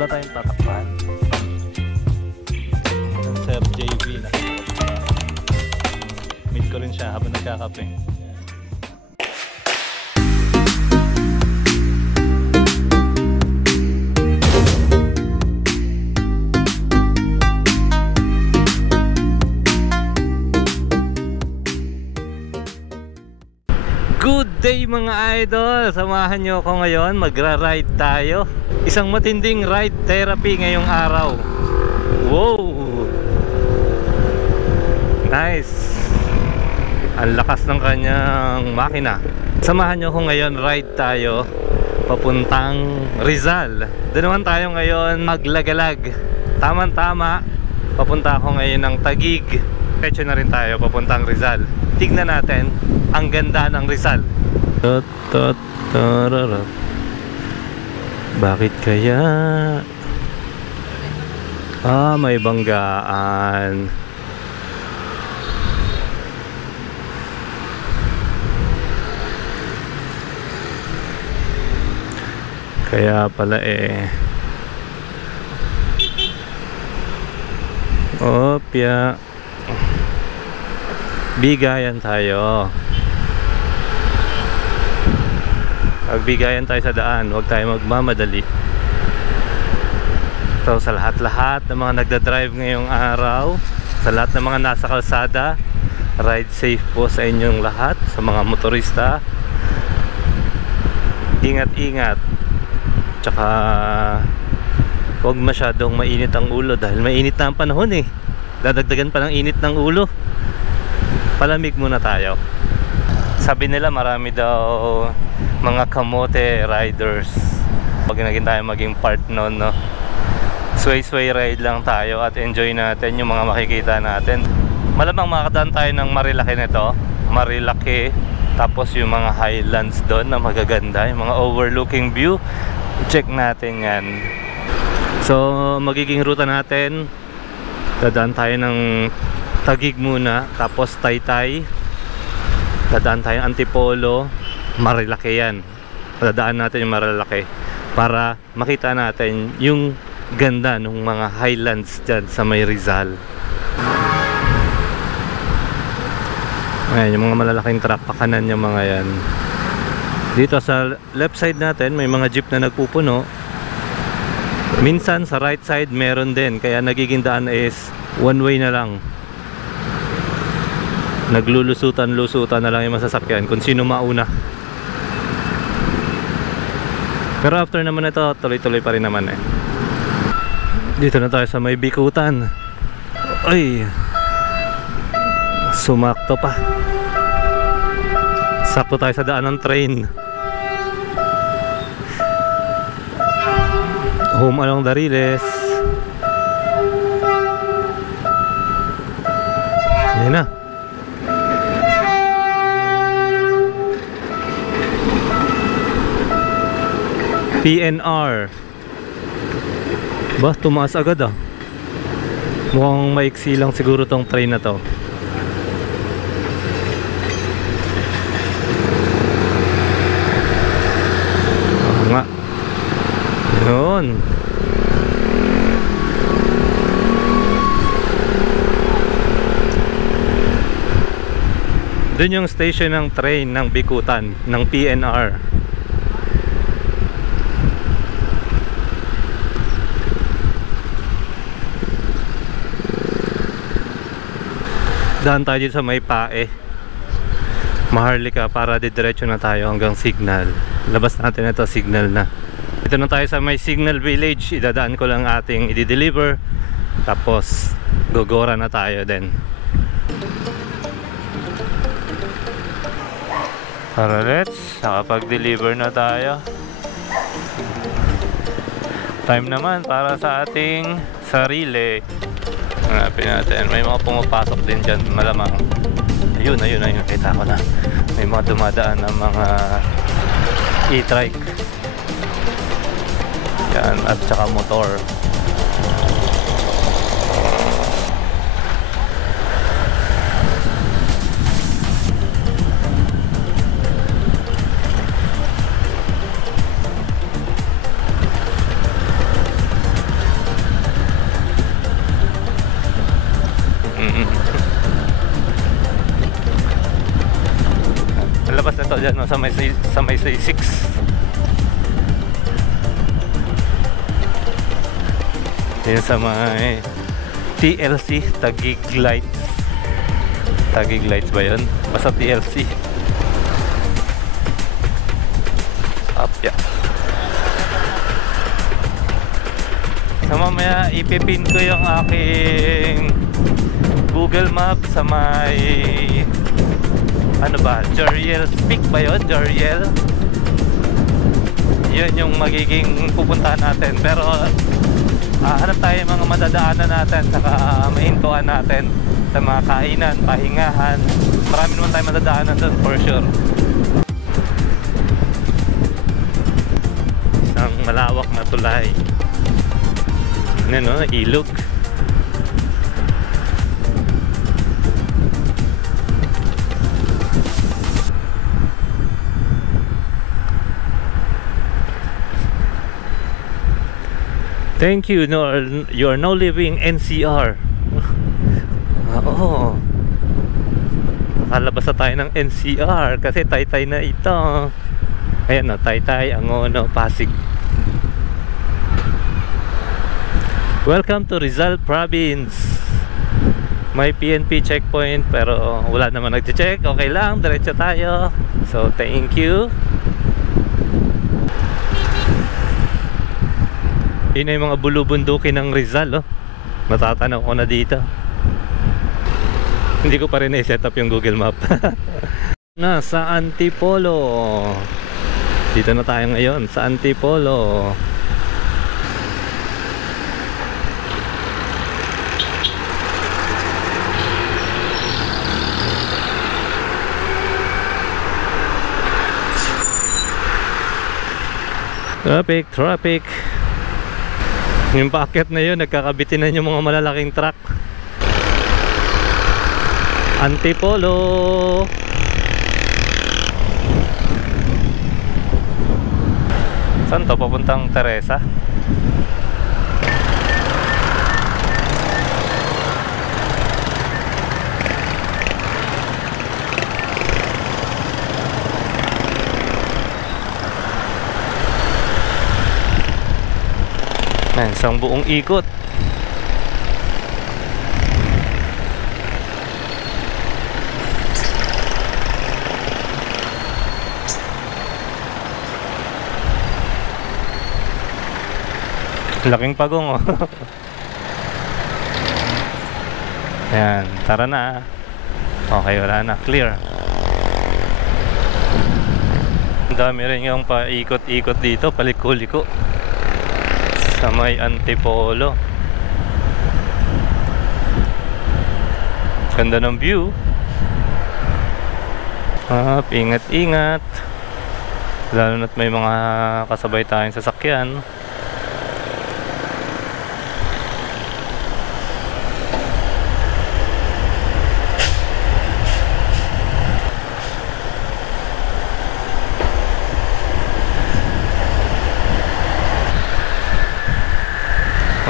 wala tayong tatakpan. Yung Sir JV na meet ko rin siya habang nagkakape. Good day mga idol! Samahan nyo ako ngayon, magra-ride tayo. Isang matinding ride therapy ngayong araw. Wow! Nice! Ang lakas ng kanyang makina. Samahan nyo ako ngayon, ride tayo papuntang Rizal. Doon naman tayo ngayon maglagalag. Tama-tama, papunta ako ngayon ng Taguig. Pecho na rin tayo papuntang Rizal. Tignan natin ang ganda ng Rizal. Bakit kaya? May banggaan. Kaya pala Opya. Bigayan tayo. Magbigayan tayo sa daan, huwag tayo magmamadali. So sa lahat-lahat ng mga nagdadrive ngayong araw, sa lahat ng mga nasa kalsada, ride safe po sa inyong lahat. Sa mga motorista, ingat-ingat. Tsaka huwag masyadong mainit ang ulo dahil mainit na ang panahon eh. Dadagdagan pa ng init ng ulo. Palamig muna tayo. Sabi nila marami daw mga kamote riders. Huwag na tayo maging part nun, no? Sway-sway ride lang tayo at enjoy natin yung mga makikita natin. Malamang makakadaan tayo ng Marilaki nito. Marilaki. Tapos yung mga highlands doon na magaganda, yung mga overlooking view. Check natin yan. So magiging ruta natin, dadaan tayo ng Taguig muna, tapos Taytay, dadaan tayo Antipolo, Marilaki yan. Dadaan natin yung Marilaki para makita natin yung ganda ng mga highlands dyan sa may Rizal. Ayan, yung mga malalaking truck, pakanan yung mga yan. Dito sa left side natin may mga jeep na nagpupuno. Minsan sa right side meron din, kaya nagiging daan is one way na lang. Naglulusutan-lusutan na lang yung masasakyan kung sino mauna. Pero after naman ito, tuloy-tuloy pa rin naman eh. Dito na tayo sa may Bikutan. Ay, sumakto pa. Sakto tayo sa daan ng train. Home along the Riles. Ayan na. PNR. Ba, tumaas agad ah. Mukhang maiksi lang siguro tong train na to. Nga. Yun. Doon yung station ng train ng Bikutan, ng PNR. Daan tayo dito sa may Pae, Maharlika, para didiretso na tayo hanggang Signal. Labas natin ito, Signal na. Dito na tayo sa may Signal Village. Idadaan ko lang ating i-deliver, tapos gogora na tayo din. Para let's, nakapag-deliver na tayo. Time naman para sa ating sarili. Hanapin natin, may mga pumapasok din dyan, malamang. Ayun, kita ko na. May mga dumadaan ng mga e-trike. Yan, at saka motor. sa may 6. Yun sa may TLC, Taguig Lights. Taguig Lights ba yun? Basta TLC. Apya. So mamaya ipipin ko yung aking Google Map sa may ano ba? Joriel Peak ba yun? Joriel. Yun yung magiging pupuntahan natin. Pero hanap tayo mga madadaanan natin, saka mahintuan natin sa mga kainan, pahingahan. Marami naman tayo madadaanan doon for sure. Isang malawak na tulay. Ano no? Ilog. Thank you. No, you are now living NCR. Oo. Nakalabas na tayo ng NCR kasi Taytay na ito. Ayan no, Taytay, Angono, Pasig. Welcome to Rizal Province. May PNP checkpoint pero wala naman nagche-check. Okay lang, diretso tayo. So thank you. Yun na yung mga bulubundukin ng Rizal, oh. Natatanaw ko na dito. Hindi ko pa rin i-set up yung Google Map. Nasa Antipolo. Dito na tayo ngayon sa Antipolo. Traffic. Yung paakyat na yun, nagkakabitin na yung mga malalaking truck. Antipolo. Saan to? Papuntang Teresa? Isang buong ikot. Laking pagong, oh. Ayan, tara na. Okay, wala na, clear. Ang dami rin yung paikot-ikot dito, paliko-liko sa may Antipolo. Ganda ng view. Ingat-ingat, lalo na't may mga kasabay tayong sasakyan.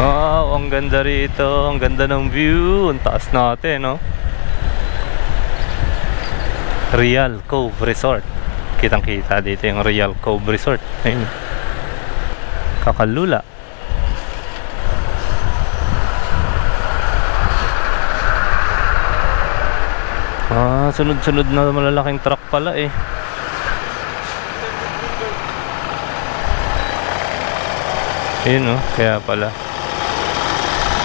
Wow, ang ganda rito. Ang ganda ng view. Ang taas natin, no? Real Cove Resort. Kitang kita dito yung Real Cove Resort. Ayun. Kakalula. Sunod-sunod na malalaking truck pala eh. Ayun, no? Kaya pala.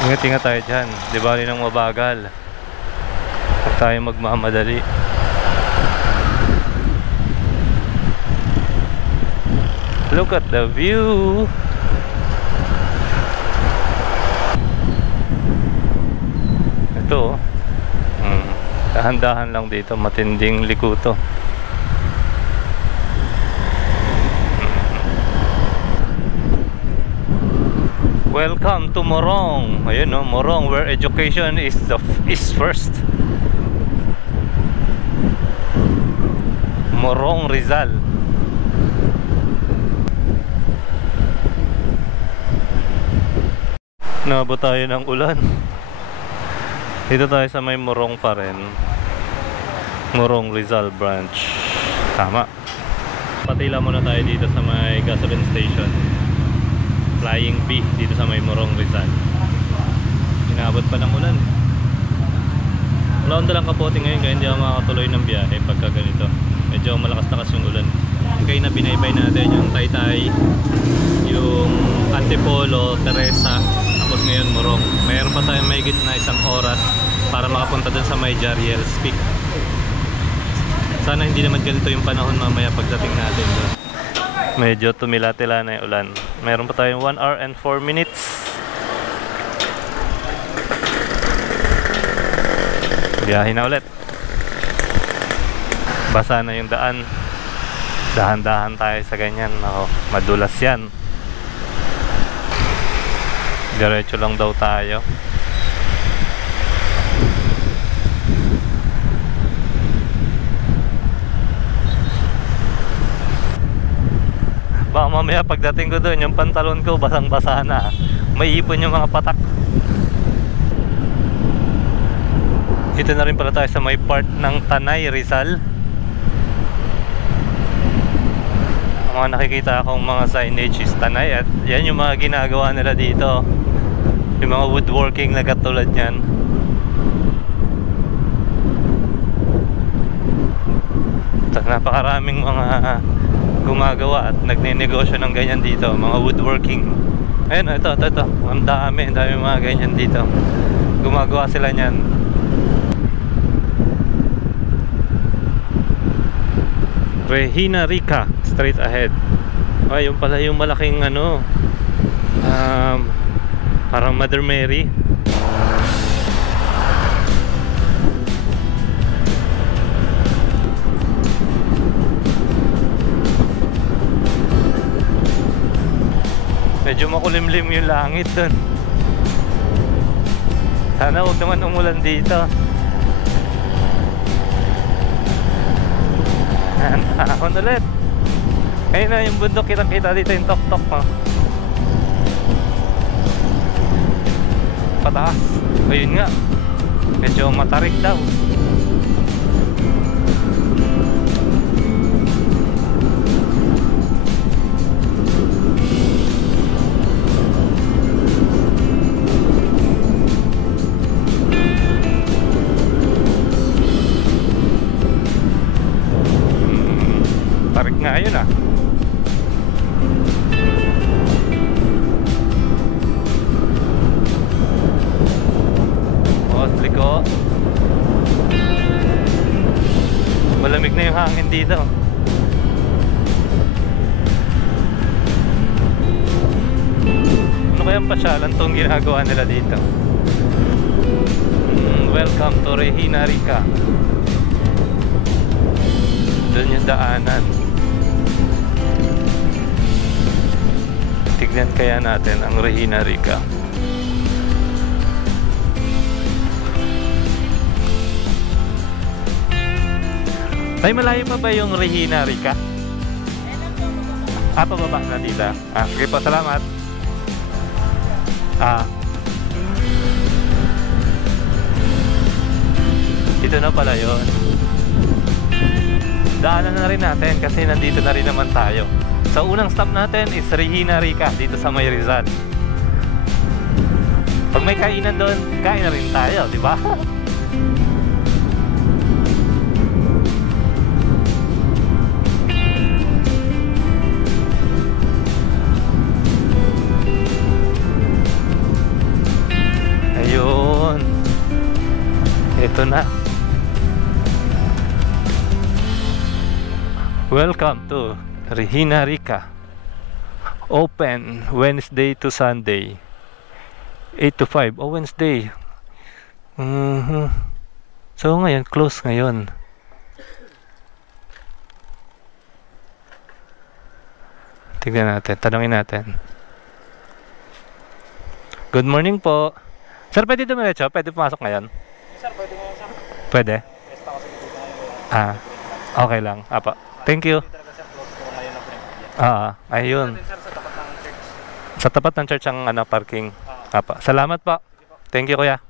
Ingat-ingat tayo dyan. Di bali nang mabagal. Huwag tayo magmamadali. Look at the view. Ito, dahan-dahan lang dito. Matinding likuto. Welcome to Morong. Ayun, no, Morong, where education is first. Morong, Rizal. Naabot tayo ng ulan. Dito tayo sa may Morong pa rin. Morong Rizal branch. Tama. Patila muna tayo dito sa may gasoline station. Flying V dito sa may Morong Rizal. Inabot pa ng ulan. Wala akong dalang kapote ngayon kaya hindi ako makakatuloy ng biyahe pagka ganito. Medyo malakas-lakas yung ulan. Okay na binaybay natin yung Taytay, yung Antipolo, Teresa, tapos ngayon Morong. Mayroon pa tayong mahigit na 1 oras para makapunta dun sa may Jariel's Peak. Sana hindi naman ganito yung panahon mamaya pagdating natin doon. Medyo tumila-tila na yung ulan. Mayroon pa tayong 1 hour and 4 minutes. Biyahe na ulit. Basa na yung daan. Dahan-dahan tayo sa ganyan. Ako, madulas yan. Diretso lang daw tayo. Baka mamaya pagdating ko doon, yung pantalon ko basang-basa na. May ipon yung mga patak. Ito na rin pala tayo sa may part ng Tanay, Rizal. Ang mga nakikita akong mga signage is Tanay. At yan yung mga ginagawa nila dito. Yung mga woodworking na katulad yan. Napakaraming mga gumagawa at nagnenegosyo ng ganyan dito. Mga woodworking. Ayun, ito. Ang dami mga ganyan dito. Gumagawa sila niyan. Regina Rica, straight ahead. Ay, yung pala yung malaking ano, parang Mother Mary. Medyo makulimlim yung langit dun. Sana huwag naman umulan dito. Ahon ulit. Ngayon na yung bundok, kitang-kita dito yung tok-tok mo. Pataas. Ayun nga, medyo matarik daw. Tarik nga yun ah. Liko. Malamig na yung hangin dito. Ano kayang pasyalan tong ginagawa nila dito? Welcome to Regina Rica. Doon yung daanan. Tignan kaya natin ang Regina Rica. Ay, malayo pa ba yung Regina Rica? Pababa na dito. Sige po, salamat. Dito na pala yun. Daanan na rin natin kasi nandito na rin naman tayo. Sa unang stop natin is Regina Rica, dito sa may Rizal. Pag may kainan doon, kain na rin tayo, di ba? Ayun. Ito na. Welcome to Regina Rica. Open Wednesday to Sunday 8 to 5. Oh, Wednesday. So ngayon, close ngayon. Tignan natin, tanungin natin. Good morning po. Sir, pwede dumiretso? Pwede pumasok ngayon? Sir, pwede ngayon sir? Pwede? Okay lang. Apa. Thank you. Ayun. Sa tapat ng church ang parking. Apa. Salamat po. Thank you, kuya.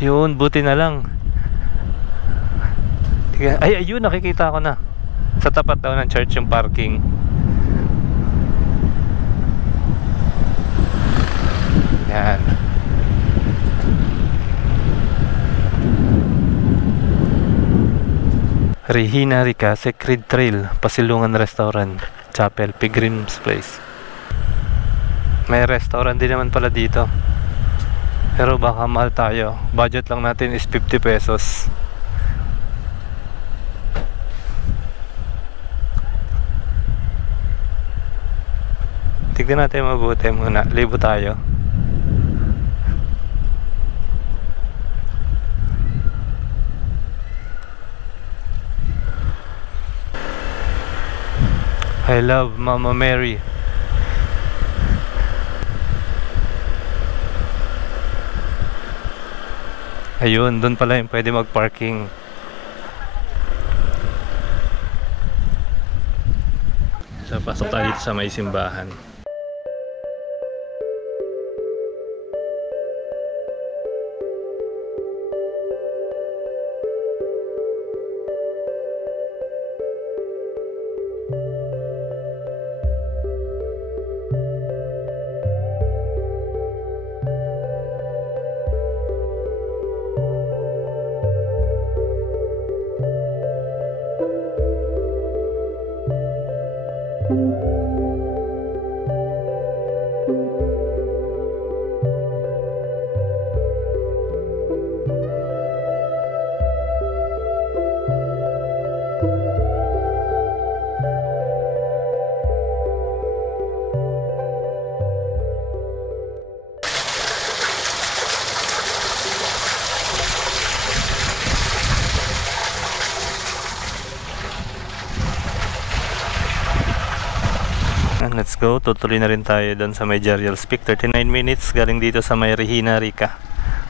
Yun, buti na lang. Ay, ayun, nakikita ko na. Sa tapat daw ng church yung parking. Yan. Regina Rica Sacred Trail, Pasilungan Restaurant, Chapel, Pilgrim's Place. May restaurant din naman pala dito. Pero baka mahal tayo. Budget lang natin is 50 pesos. Tignan natin mabuti muna. Libo tayo. I love Mama Mary. Ayun, doon pala yung pwede mag-parking. So, pasok tayo dito sa may simbahan. Let's go, tutuloy na rin tayo doon sa may Jeriel's Peak. 39 minutes galing dito sa may Regina Rica.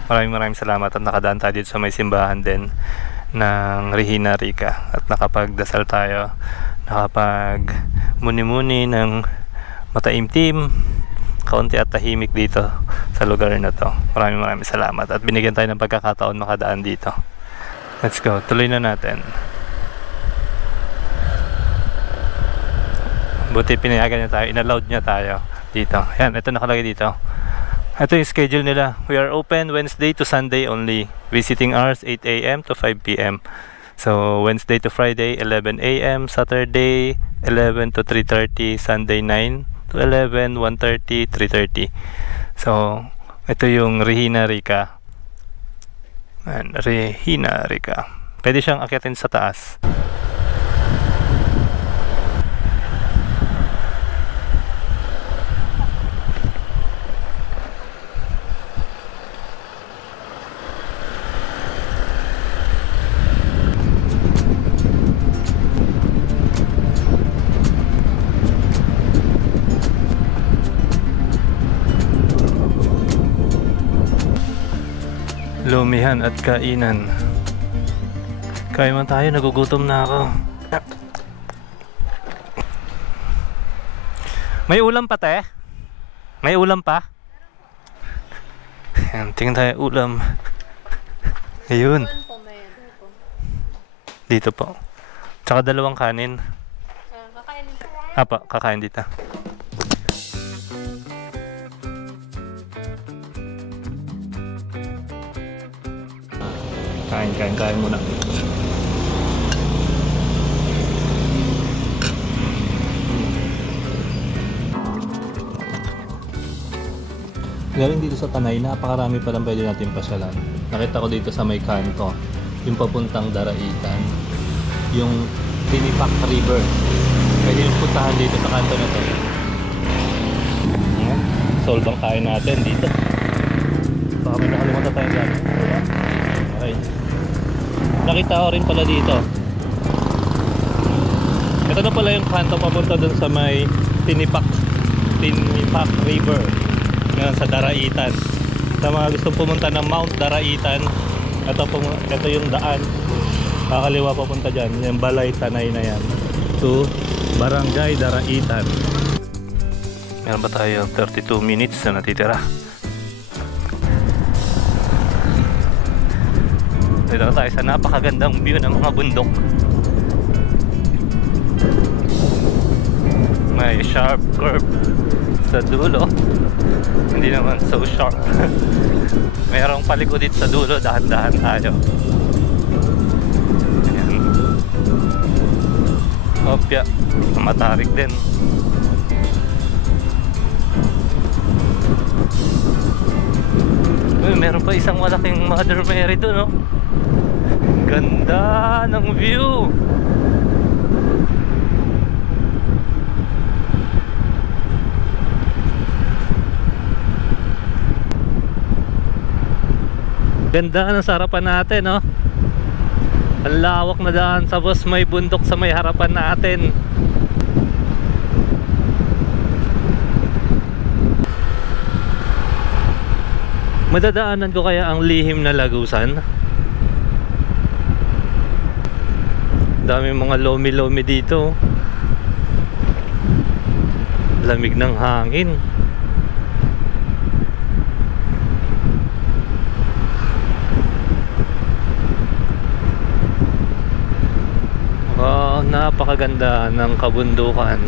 Maraming salamat at nakadaan tayo dito sa may simbahan din ng Regina Rica. At nakapagdasal tayo, nakapag muni-muni ng mataimtim, kaunti at tahimik dito sa lugar na to. Maraming salamat at binigyan tayo ng pagkakataon makadaan dito. Let's go, tuloy na natin. Buti pinayagan niya tayo, inallowed niya tayo dito. Yan, ito nakalagay dito. Ito yung schedule nila. We are open Wednesday to Sunday only. Visiting hours 8 a.m. to 5 p.m. So, Wednesday to Friday, 11 a.m. Saturday, 11 to 3:30. Sunday, 9 to 11, 1:30, 3:30. So, ito yung Regina Rica. And Regina Rica. Pwede siyang akyatin sa taas. Lumihan at kainan. Kain man tayo, nagugutom na ako. May ulam pa, te? May ulam pa? Yan, tingnan tayo ulam. Ayun. Dito po. Tsaka dalawang kanin. Kakain dito. Apa, kakain dito. Kain muna. Galing dito sa Tanay, napakarami pa lang pwede natin pasyalan. Nakita ko dito sa may kanto, yung papuntang Daraitan, yung Tinipak River. Pwede yung puntahan dito sa kanto na to. Solve ang kain natin dito. Baka may nakalimutan tayo dyan. Okay. Nakita ko rin pala dito. Ito na pala yung kanto papunta dun sa may Tinipak River. Ngayon sa Daraitan. Sa mga gustong pumunta ng Mount Daraitan, ito yung daan. Kakaliwa papunta dyan. Yung balay Tanay na yan. To Barangay Daraitan. Meron ba tayo 32 minutes na natitira? Dito tayo sa napakagandang view ng mga bundok. may sharp curve sa dulo. Hindi naman so sharp. Mayroong paliko dito sa dulo, dahan-dahan tayo. Ayan. Opya, matarik din. Uy, meron pa isang malaking Mother Mary doon, no? Ganda ng view. Ganda ng harapan natin, no? Ang lawak na daan, tapos may bundok sa may harapan natin. Madadaanan ko kaya ang lihim na Lagusan? Daming mga lomi-lomi dito. Lamig ng hangin. Napakaganda ng kabundukan.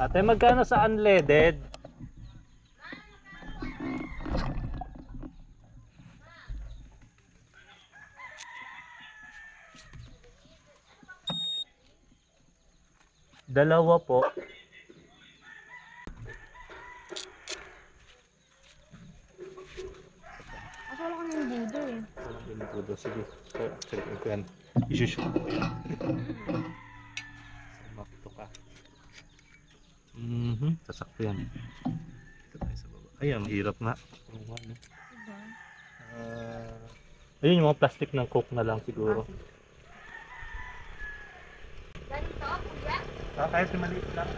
Ate, magkano sa unleaded? Dalawa po. Wala ka ng budo eh. Walang binubudo. Sige. Check ko yan. Isushoot ko yan. Samakto ka. Sasakyan. Ito tayo sa baba. Ayan, hirap na. Diba? Ayun yung mga plastic ng Coke na lang siguro. Ganito, kuya? Kahit maliit lang.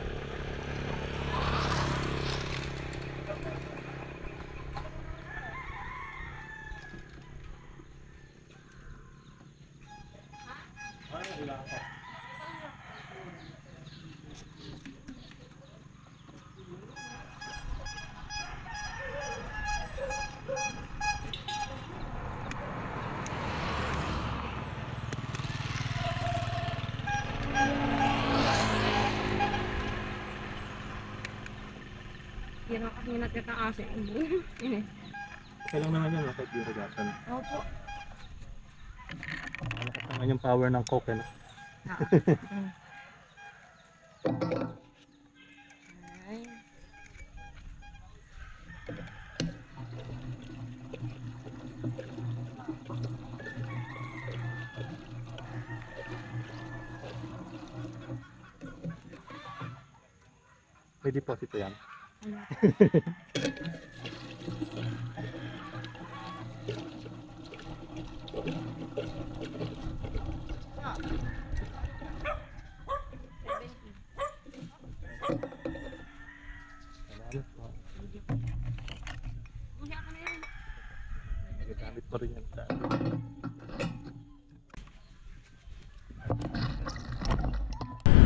Yan ang kasinat ka ang asin. Okay lang naman yun, kahit yung regatan. Opo. Malakas naman yung power ng Coke, no? Ay. May deposito yan. Magagamit pa rin yan sa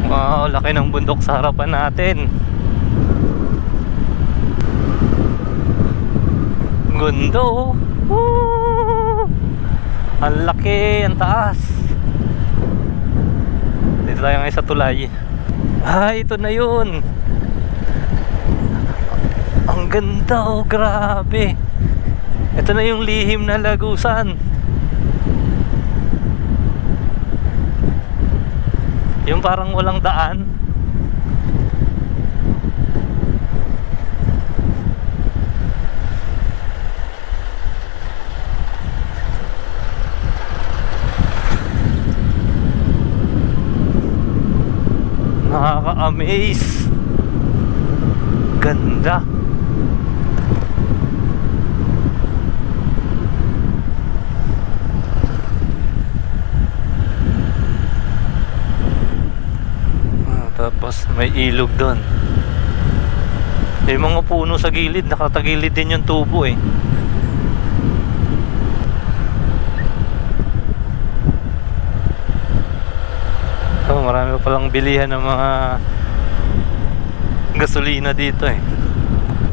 wow, laki ng bundok sa harapan natin. Ganda oh. Woo! Ang laki, ang taas. Dito tayo ngayon sa tulay. Ah, ito na yun. Ang ganda oh, grabe. Ito na yung lihim na Lagusan. Yung parang walang daan. Nakaka-amaze. Ganda. Tapos may ilog doon. May mga puno sa gilid, nakatagilid din yung tubo eh. Oh, marami pa palang bilihan ng mga gasolina dito eh.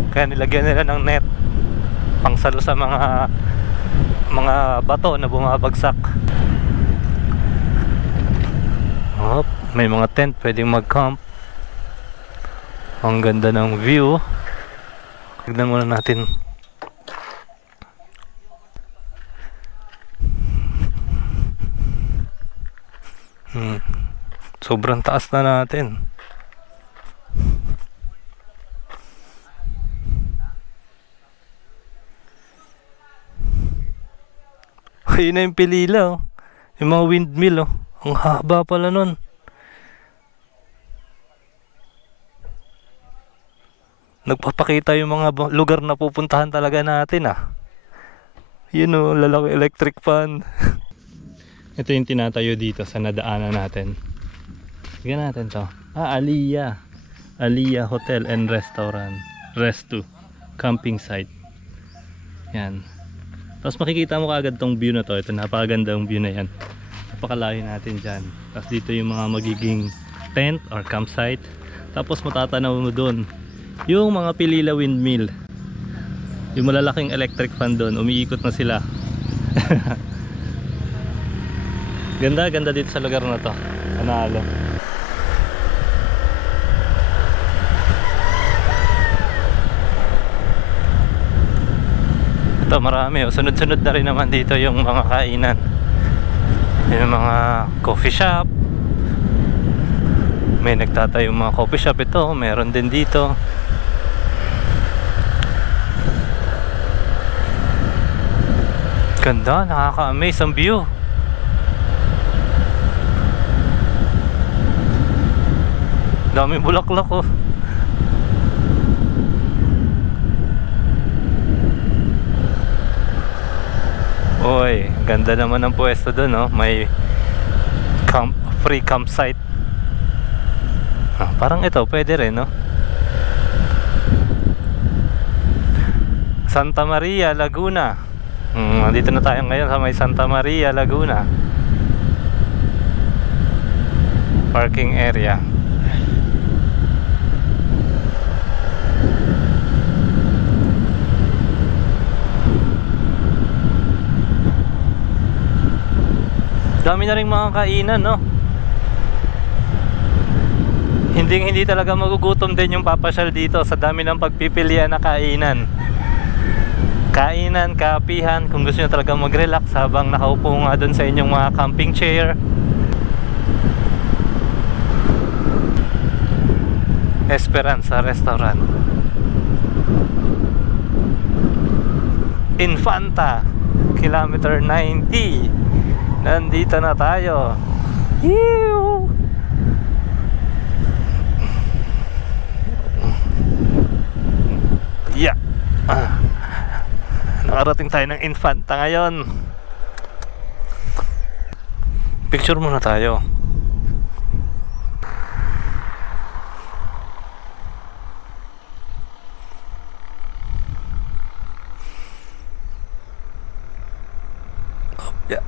Kaya nilagyan nila ng net pangsalo sa mga bato na bumabagsak. Oh, may mga tent pwedeng mag-camp. Ang ganda ng view. Tignan muna natin. Sobrang taas na natin. Ayun na yung pilila oh. Yung mga windmill oh. Ang haba pala nun. Nagpapakita yung mga lugar na pupuntahan talaga natin ah. Yun oh, lalaki electric fan. Ito yung tinatayo dito sa nadaanan natin. Tignan natin to. Aliyah. Aliyah Hotel and Restaurant. Resto. Camping site. Yan. Tapos makikita mo kaagad tong view na to. Ito napakaganda yung view na yan. Napakalayo natin dyan. Tapos dito yung mga magiging tent or campsite. Tapos matatanaw mo dun yung mga Pilila windmill. Yung malalaking electric fan doon, umiikot na sila. Ganda, ganda dito sa lugar na to. Panalo. Ito marami, sunod-sunod na rin naman dito yung mga kainan. Yung mga coffee shop. May nagtatayong mga coffee shop ito, meron din dito. Ganda, nakaka-amaze ang view. Daming bulaklak oh. Oy, ganda naman ang pwesto doon oh. May free campsite. Parang ito, pwede rin no. Santa Maria, Laguna. Dito na tayo ngayon sa may Santa Maria, Laguna. Parking area. Dami na rin mga kainan no. Hindi talaga magugutom din yung papasyal dito sa dami ng pagpipilian na kainan. Kainan, kapihan, kung gusto nyo talaga mag-relax habang nakaupo nga doon sa inyong mga camping chair. Esperanza Restaurant. Infanta, kilometer 90. Nandito na tayo. Ew! Yeah. Nakarating tayo ng Infanta ngayon. Picture muna tayo. Yeah.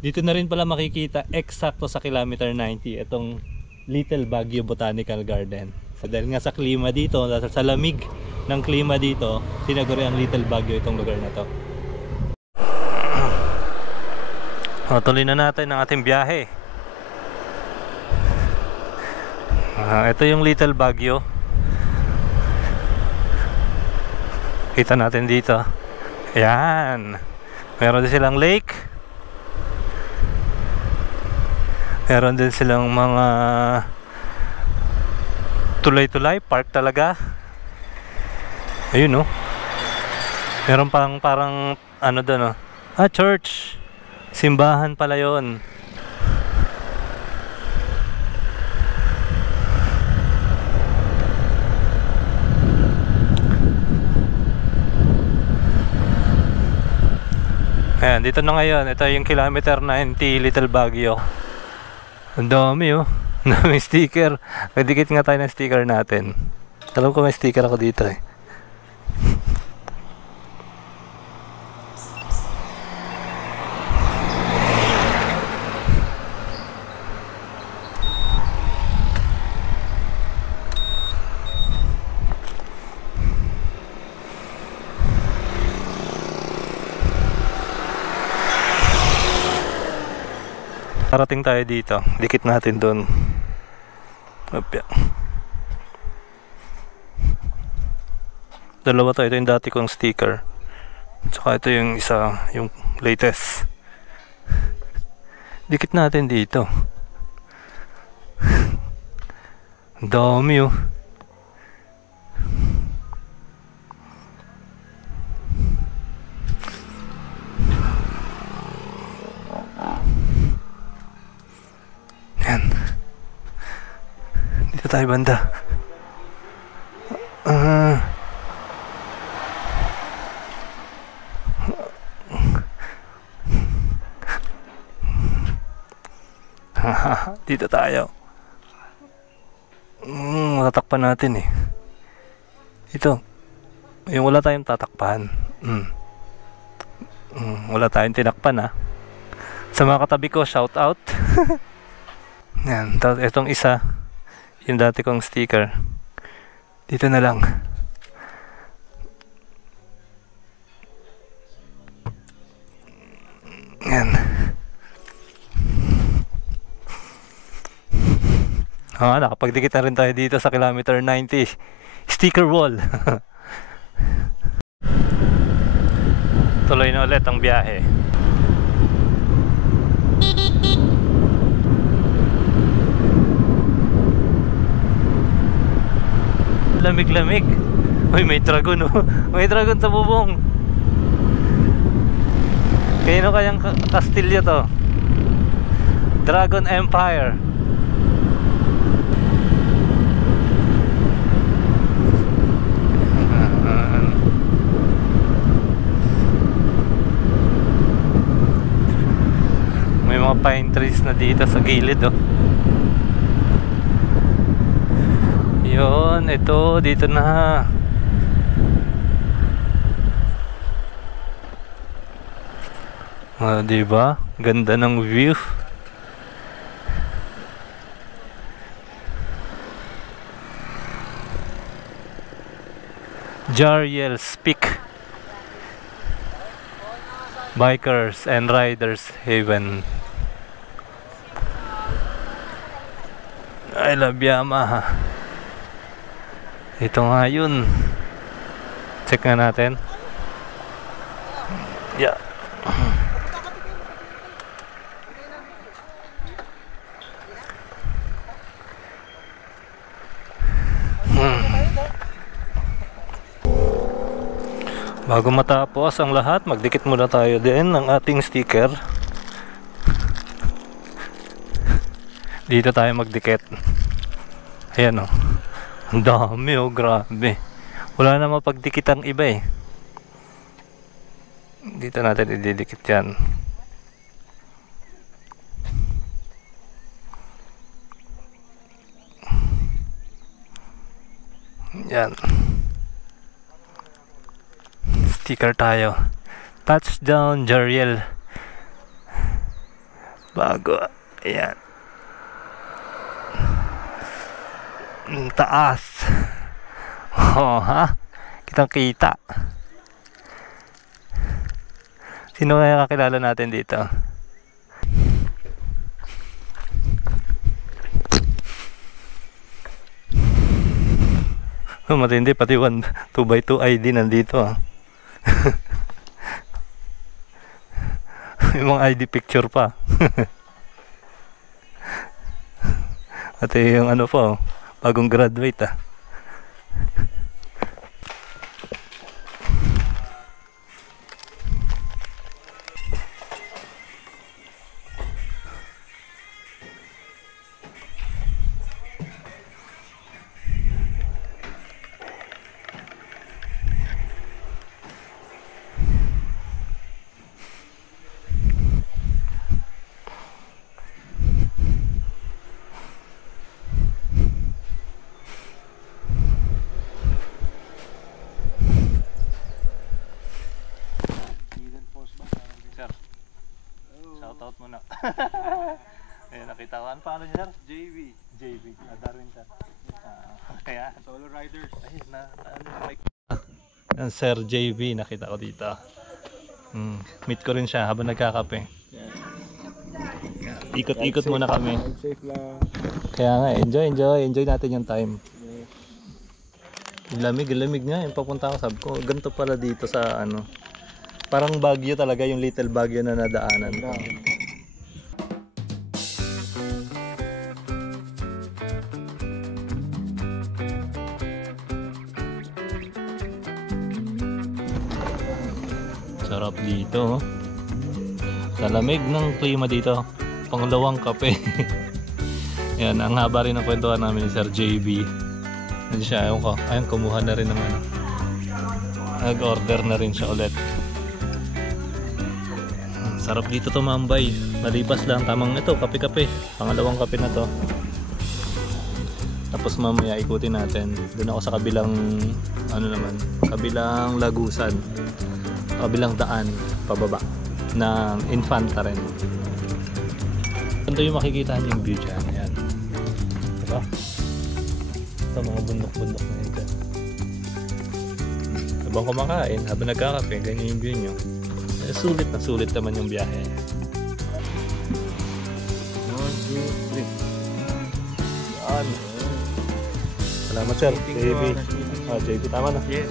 Dito na rin pala makikita eksakto sa kilometer 90 itong Little Baguio Botanical Garden. So dahil nga sa klima dito, sa lamig ng klima dito, tinaguri ang Little Baguio itong lugar na to. Tuloy na natin ang ating biyahe. Ito yung Little Baguio. Kita natin dito. Ayan. Meron din silang lake. Meron din silang mga tulay-tulay, park talaga. Ayun, no. Meron pang parang ano doon, no. Church. Simbahan pala 'yon. Ayan, dito na ngayon. Ito yung kilometer 90 Little Baguio. Ang dami, oh. Ang dami sticker. Nagdikit nga tayo ng sticker natin. Alam ko may sticker ako dito, eh. Parating tayo dito, dikit natin doon. Opya. Dalawa to, ito yung dati kong sticker. Tsaka ito yung isa, yung latest. Dikit natin dito. Ang dami, oh. Yan. Dito tayo banda. Dito tayo. Matatakpan natin, eh. Ito. Yung wala tayong tatakpan. Wala tayong tinakpan, ha. Sa mga katabi ko, shout out. Yan, tapos itong isa, yung dati kong sticker. Dito na lang. Yan. Nakapagdikit na rin tayo dito sa kilometer 90 sticker wall. Tuloy na ulit ang biyahe. Lamig-lamig. Uy, may dragon, oh. May dragon sa bubong. Kaya kayang kastilyo to? Dragon Empire. May mga pine trees na dito sa gilid, oh. Yun, ito, dito na. Diba? Ganda ng view. Jariel's Peak. Bikers and Riders Haven. I love Yamaha. Ito nga yun. Check nga natin. Yeah. Bago matapos ang lahat, magdikit muna tayo din ng ating sticker. Dito tayo magdikit. Ayan, oh. Ang dami, oh, grabe. Wala na mapagdikit ang iba, eh. Dito natin ididikit yan. Yan. Sticker tayo. Touchdown Jariel. bago. Ayan. Ang taas. Oh, ha? Kitang kita. Sino kaya kakilala natin dito? Matindi, pati 2x2 ID nandito ah. Yung mga ID picture pa. At yung ano po, bagong graduate ah. Shoutout muna. Ayan, nakita ko. Ano paano niya, sir? JV. Darwin, sir. Kaya? Solo riders. Ayun na. Yan, Sir JV. Nakita ko dito. Meet ko rin siya habang nagkakape. Ikot-ikot muna kami. Safe lang. Kaya nga, enjoy natin yung time. Yung lamig nga. Yung papunta ko, sabi ko, ganito pala dito sa ano. Parang Baguio talaga, yung little Baguio na nadaanan ko. Sarap dito. Sa lamig ng klima dito. Pangalawang kape. Yan, ang haba rin ng kwentuhan namin ni Sir JB. Yan siya, ayun ko. Ayun, kumuha na rin naman. Nag-order na rin siya ulit. Sarap dito tumambay. Malipas lang, tamang ito, kape-kape. Pangalawang kape na to. Tapos mamaya ikutin natin. Doon ako sa kabilang ano naman, kabilang lagusan, kabilang daan pababa ng Infanta rin. Ito yung makikita niyo yung view dyan. Ayan. Diba? Ito mga bundok-bundok na yun dyan. Habang kumakain, habang nagkakape, ganyan yung view nyo. Sulit na sulit naman yung biyahe. 1, 2, 3. Yan. Salamat, sir. JB. JB, tama na. Yes.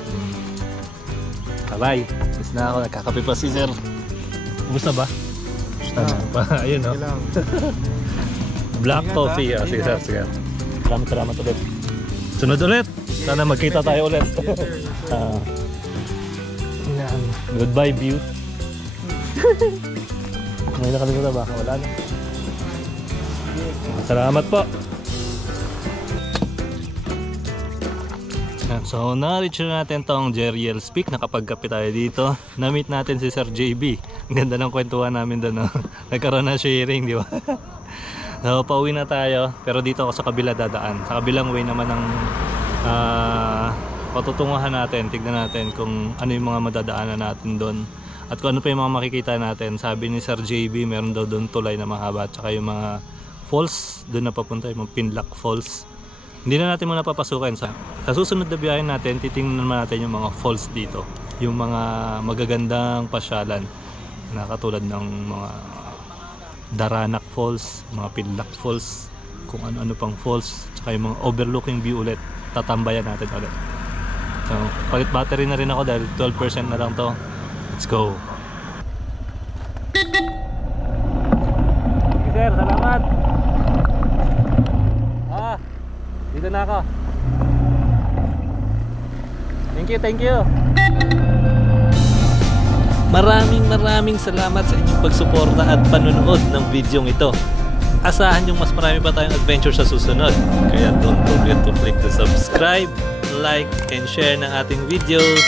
Bye-bye. Miss na ako. Nagkakape pa si sir. Kumusta ba? Ayun, no? Black coffee. Sige, sir. Sige. Salamat ulit. Sunod ulit. Sana magkita tayo ulit. Goodbye, view. May nakalimutan ba? Wala na. Salamat po. So, na-reach na natin tong Jeriel's Peak. Nakapagkape tayo dito. Na-meet natin si Sir JB. Ang ganda ng kwentuhan namin doon. No? Nagkaroon na sharing, di ba? So, pauwi na tayo. Pero dito ako sa kabila dadaan. Sa kabilang way naman ng patutunguhan natin. Tignan natin kung ano yung mga madadaanan natin doon. At kung ano pa yung mga makikita natin. Sabi ni Sir JB, meron daw doon tulay na mahaba. At saka yung mga falls. Doon na papunta yung mga Pinlock Falls. Hindi na natin muna papasukin. Sa susunod na biyahe natin, titingnan naman natin yung mga falls dito. Yung mga magagandang pasyalan na katulad ng mga Daranac Falls, mga Pinlock Falls, kung ano-ano pang falls, tsaka yung mga overlooking view ulit. Tatambayan natin ulit. So, palit battery na rin ako dahil 12% na lang to. Let's go! Sige sir, salamat! Dito na ako. Thank you. Maraming salamat sa inyong pagsuporta at panonood ng video ito. Asahan yung mas marami pa tayong adventure sa susunod. Kaya don't forget to click the subscribe, like, and share ng ating videos.